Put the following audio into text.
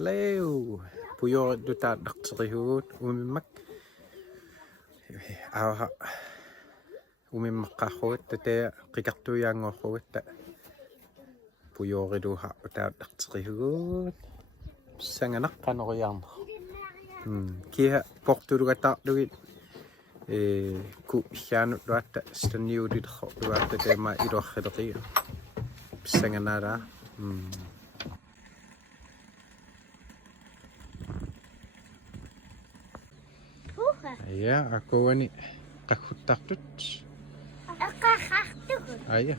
Hello. Puyo du ta daqtrihuut umimmak. Aha. Umimmaqqaarruut tata qikartuyaanguarruut ta. Puyoriduha ta daqtrihuut. Sanganaqqanoriarma. Kia portulugatarlugit ku hianut duatta staniuditro duatta tema iluarrileqia. Sanganara. Ja, akkuani qakhuttartut. Aqaqartugut. Ja.